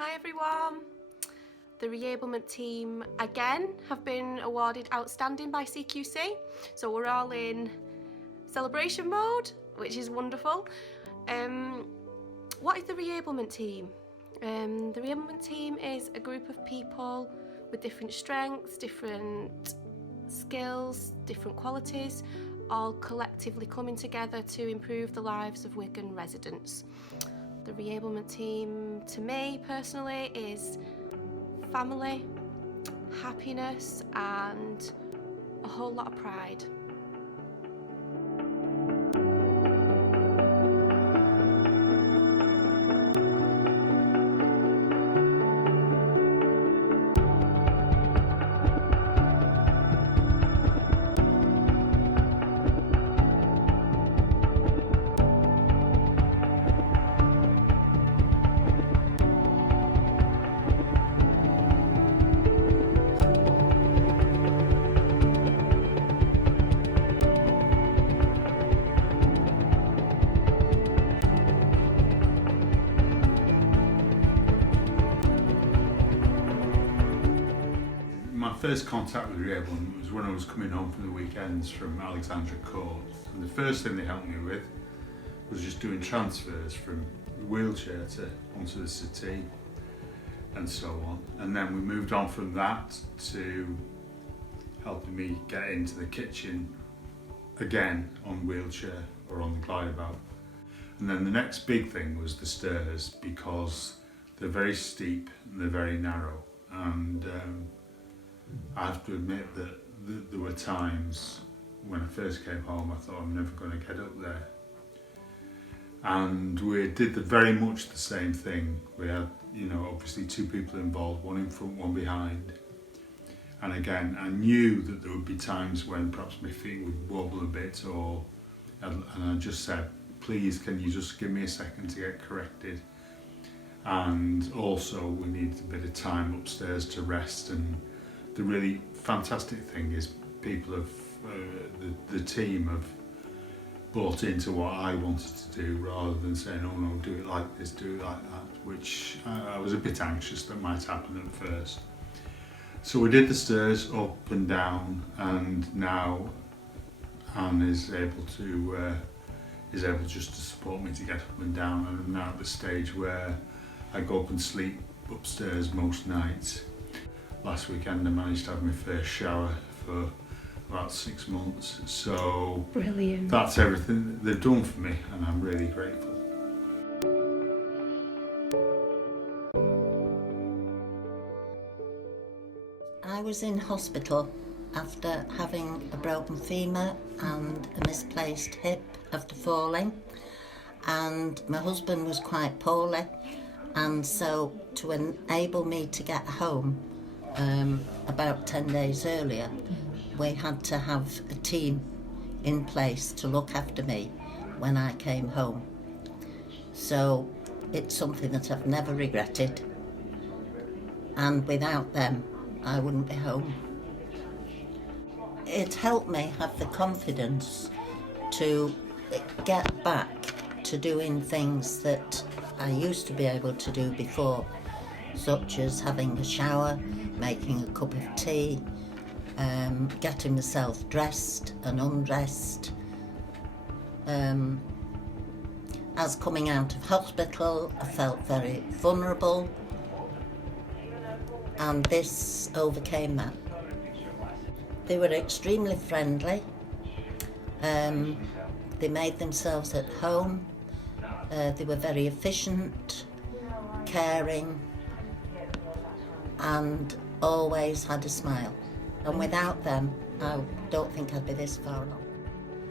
Hi everyone! The Reablement team again have been awarded Outstanding by CQC, so we're all in celebration mode, which is wonderful. What is the Reablement team? The Reablement team is a group of people with different strengths, different skills, different qualities, all collectively coming together to improve the lives of Wigan residents. The Reablement team, to me personally, is family, happiness and a whole lot of pride. My first contact with Reablement was when I was coming home from the weekends from Alexandra Court, and the first thing they helped me with was just doing transfers from the wheelchair to onto the settee and so on. And then we moved on from that to helping me get into the kitchen again on wheelchair or on the glideabout. And then the next big thing was the stairs, because they're very steep and they're very narrow, and I have to admit that there were times when I first came home I thought I'm never going to get up there. And we did very much the same thing. We had, obviously two people involved, one in front, one behind. And again, I knew that there would be times when perhaps my feet would wobble a bit, and I just said, please, can you just give me a second to get corrected? And also we needed a bit of time upstairs to rest. And the really fantastic thing is people have, the team have bought into what I wanted to do, rather than saying, oh no, do it like this, do it like that, which I was a bit anxious that might happen at first. So we did the stairs up and down, and now Anne is able just to support me to get up and down, and I'm now at the stage where I go up and sleep upstairs most nights. Last weekend I managed to have my first shower for about 6 months, so Brilliant. That's everything they've done for me, and I'm really grateful. I was in hospital after having a broken femur and a misplaced hip after falling, and my husband was quite poorly, and so to enable me to get home about 10 days earlier, we had to have a team in place to look after me when I came home. So it's something that I've never regretted, and without them I wouldn't be home. It helped me have the confidence to get back to doing things that I used to be able to do before, such as having a shower, making a cup of tea, getting myself dressed and undressed. As coming out of hospital, I felt very vulnerable, and this overcame that. They were extremely friendly. They made themselves at home. They were very efficient, caring, and always had a smile. And without them, I don't think I'd be this far along.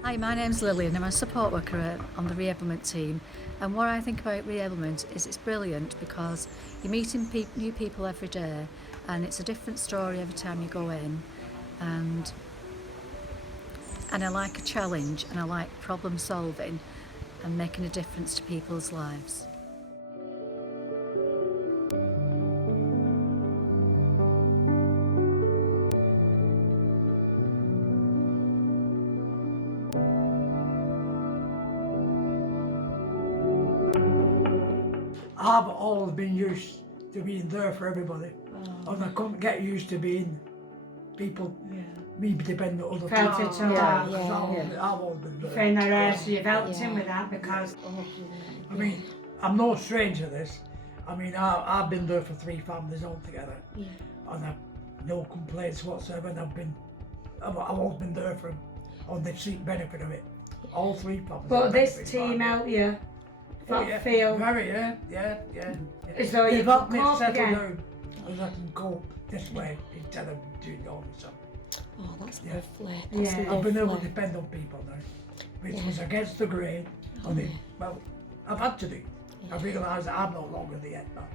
Hi, my name's Lily and I'm a support worker on the Reablement team. And what I think about Reablement is it's brilliant because you're meeting new people every day, and it's a different story every time you go in. And I like a challenge, and I like problem solving and making a difference to people's lives. I've always been used to being there for everybody. And I couldn't get used to being people, me depending on other Felt people. it a lot. I've always been there. Find that so you've helped him with that because I mean, I'm no stranger to this. I mean, I've been there for 3 families altogether. Yeah. And I've no complaints whatsoever, and I've always been there for them, and they've seen benefit of it. All 3 families. but have this benefited team by it. helped you Yeah, feel very, yeah. as though you They've could helped me cope settle again. down, as I can cope this way instead of doing all myself. Oh, that's Yeah. lovely. Yeah. That's I've been able to lovely. depend on people now, which Yeah. was against the grain, and they, well, I've had to do. I realise that I'm no longer the end now.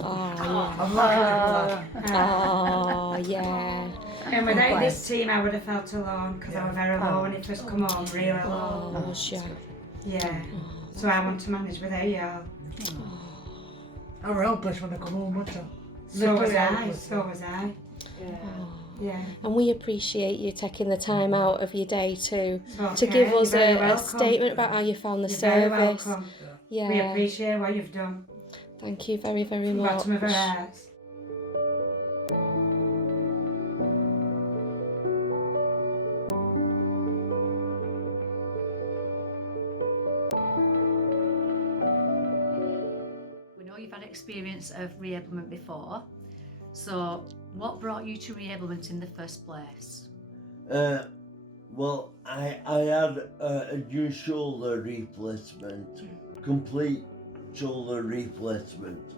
Oh, I'm lucky for that. oh, yeah. And without this team, I would have felt alone because I was very low when it first come home, really low. Oh, sure. Yeah. So I want to manage without you. I was helpless when I come home, wasn't I? So was Literally I. helpless. So was I. Yeah. And we appreciate you taking the time out of your day to Okay, give us you're very a welcome. statement about how you found the You're very service. welcome. Yeah. We appreciate what you've done. Thank you very, very From the much. bottom of our hearts. We know you've had experience of Reablement before, so what brought you to Reablement in the first place? Well, I had a new shoulder replacement, complete shoulder replacement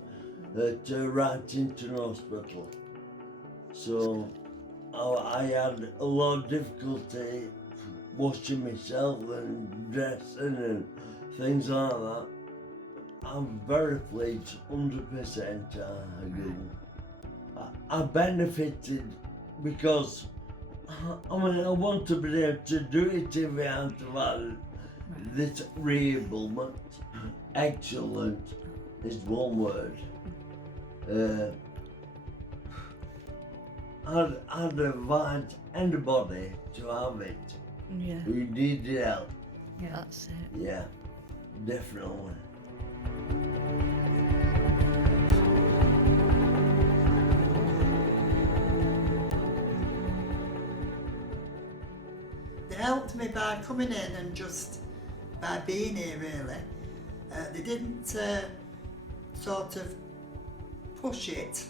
at Wrightington Hospital. So I had a lot of difficulty washing myself and dressing and things like that. I'm very pleased, 100% I do. I benefited because I mean, I want to be able to do it if I had to have this reablement. Excellent is one word. I'd invite anybody to have it Yeah, who needed help. that's it. Yeah, definitely. They helped me by coming in and just by being here really. They didn't sort of push it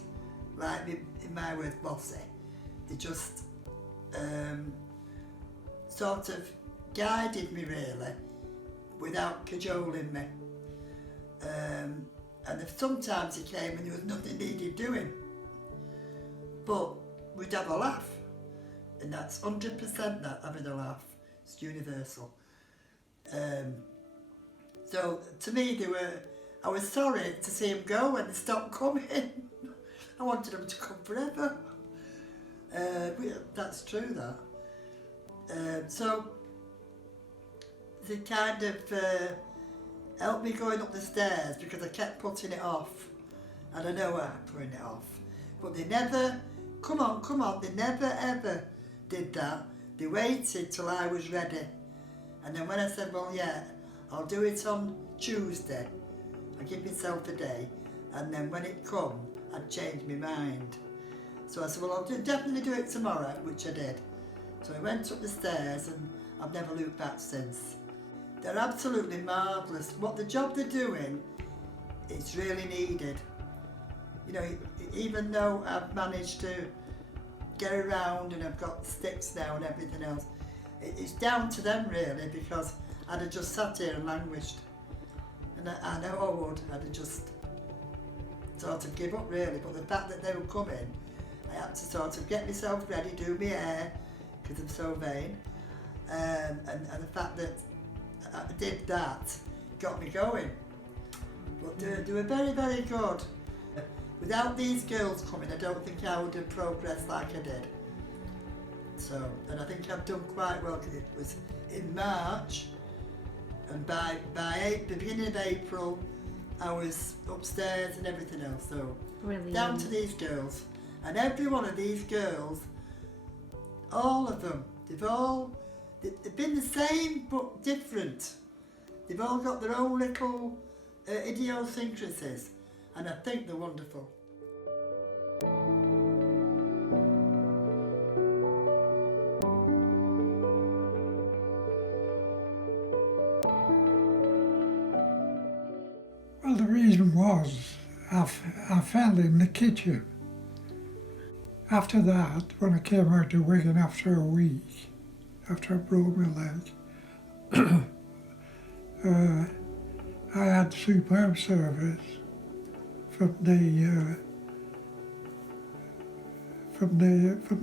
like in my words bossy. They just sort of guided me really without cajoling me. And if sometimes he came and there was nothing needed doing. But we'd have a laugh. And that's 100% that, having a laugh. It's universal. So to me I was sorry to see him go when they stopped coming. I wanted them to come forever. That's true that. So they kind of helped me going up the stairs because I kept putting it off. And I know I'm putting it off. But they never, come on, they never ever did that. They waited till I was ready. And then when I said, well, yeah, I'll do it on Tuesday, I give myself a day, and then when it come, I'd change my mind. So I said, well, I'll definitely do it tomorrow, which I did. So I went up the stairs and I've never looked back since. They're absolutely marvellous. What the job they're doing, it's really needed. You know, even though I've managed to get around and I've got sticks now and everything else, it's down to them really, because I'd have just sat here and languished. And I know I would, I'd have just sort of give up really, but the fact that they were coming, I had to sort of get myself ready, do my hair, because I'm so vain, and the fact that I did that got me going. But they were very, very good. Without these girls coming, I don't think I would have progressed like I did. So, and I think I've done quite well, because it was in March, and by the beginning of April, I was upstairs and everything else. So, Brilliant. down to these girls. And every one of these girls, all of them, they've been the same but different. They've all got their own little idiosyncrasies. and I think they're wonderful. Well, the reason was I fell in the kitchen. After that, when I came out to Wigan after a week, after I broke my leg, I had superb service from the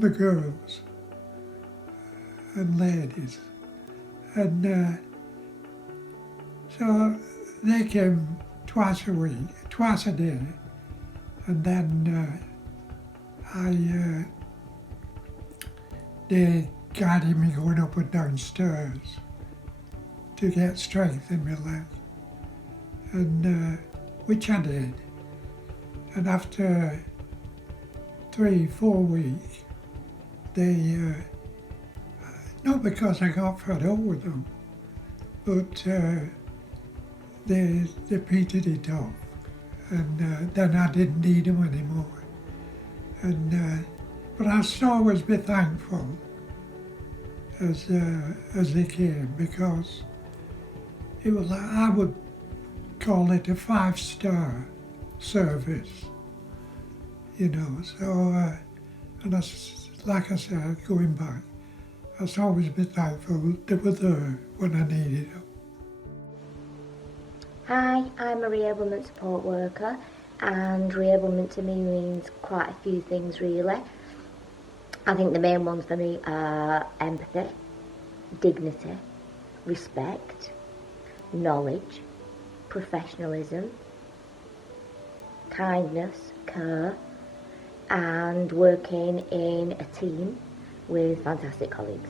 girls and ladies, and so they came twice a week, twice a day, and then they guided me going up and down stairs to get strength in my leg, and which I did. And after 3-4 weeks, they, not because I got fed up with them, but they petered it off, and then I didn't need them anymore. And but I'll always be thankful as they came, because it was, I would call it a 5-star service, you know. So and like I said, going back, I'll always be thankful they were there when I needed them. Hi, I'm a Reablement support worker, and Reablement to me means quite a few things really. I think the main ones for me are empathy, dignity, respect, knowledge, professionalism, kindness, care, and working in a team with fantastic colleagues.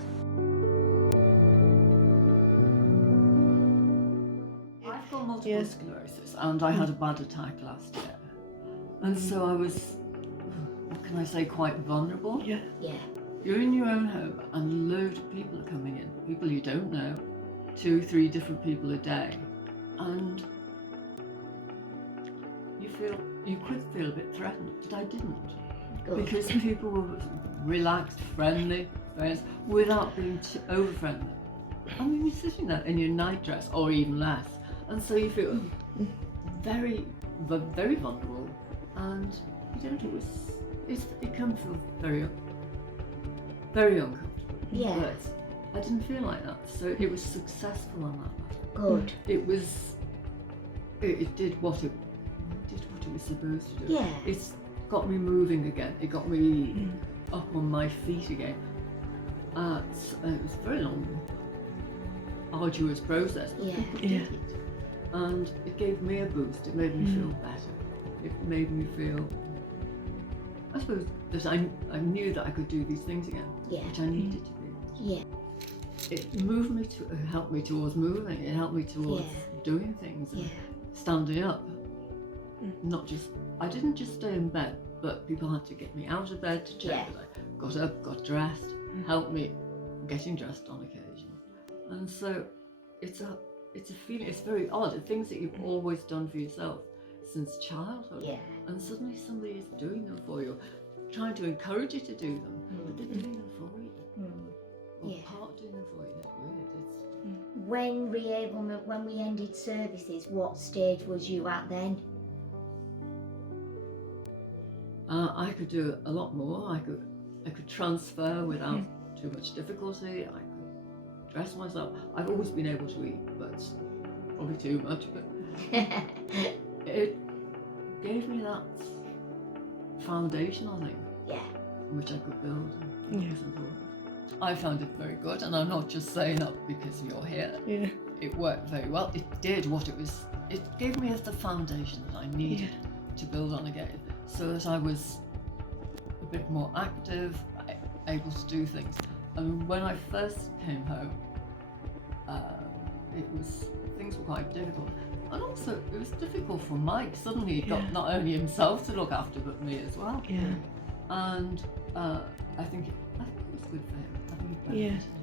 I've got multiple sclerosis, and I had a bad attack last year, and so I was, what can I say, quite vulnerable. Yeah. You're in your own home and a load of people are coming in, people you don't know, 2-3 different people a day, and you could feel a bit threatened, but I didn't. Good. Because people were relaxed, friendly, without being over friendly. I mean, you're sitting there in your nightdress, or even less, and so you feel very, very vulnerable, and you don't always. It can feel very, very uncomfortable. Yeah. But I didn't feel like that, so it was successful on that matter. Good. It was. It did what it was supposed to do. Yeah. It's got me moving again. It got me up on my feet again. It was a very long, arduous process. Yeah. But we did it. And it gave me a boost. It made me feel better. It made me feel, I suppose, that I knew that I could do these things again, Yeah. which I needed to do. Yeah. It moved me to, it helped me towards moving. It helped me towards doing things and standing up. Not just, I didn't just stay in bed, but people had to get me out of bed to check that I got up, got dressed, help me getting dressed on occasion. And so it's a feeling, it's very odd, the things that you've always done for yourself since childhood. Yeah. And suddenly somebody is doing them for you, trying to encourage you to do them, but they're doing them for you. Or part doing them for you. It's weird. When we ended services, what stage was you at then? I could do a lot more. I could transfer without too much difficulty. I could dress myself. I've always been able to eat, but probably too much. But it gave me that foundation, I think, on which I could build. And it was important. I found it very good, and I'm not just saying that because you're here. Yeah. It worked very well. It did what it was. It gave me the foundation that I needed to build on again, so that I was a bit more active, able to do things. I mean, when I first came home, things were quite difficult, and also it was difficult for Mike. Suddenly he got not only himself to look after, but me as well. Yeah. And I think it was good for him. I think it benefited him.